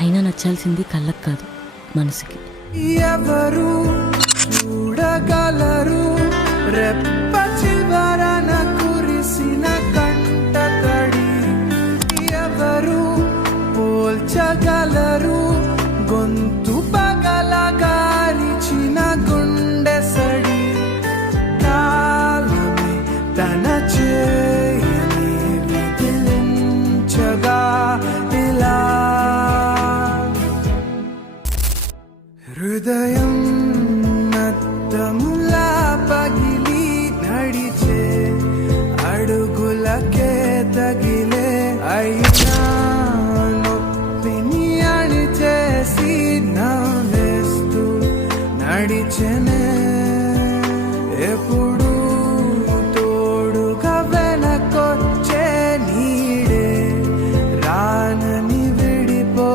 అయినా నచ్చాల్సింది కళ్ళకు కాదు, మనసుకి. ఎవరు చూడగలరు రెప్ప చివరన కురిసిన కంట తడి? ఎవరు పోల్చగలరు గొంతు పగల గాలిచిన గుండె సడి? కాలమే తన చేయని విదిలించగా ఇలా హృదయం నత్తములా పగిలి నడిచే అడుగులకే తగిలే అయినా నొప్పిని అణిచేసి నవ్వేస్తూ నడిచెనే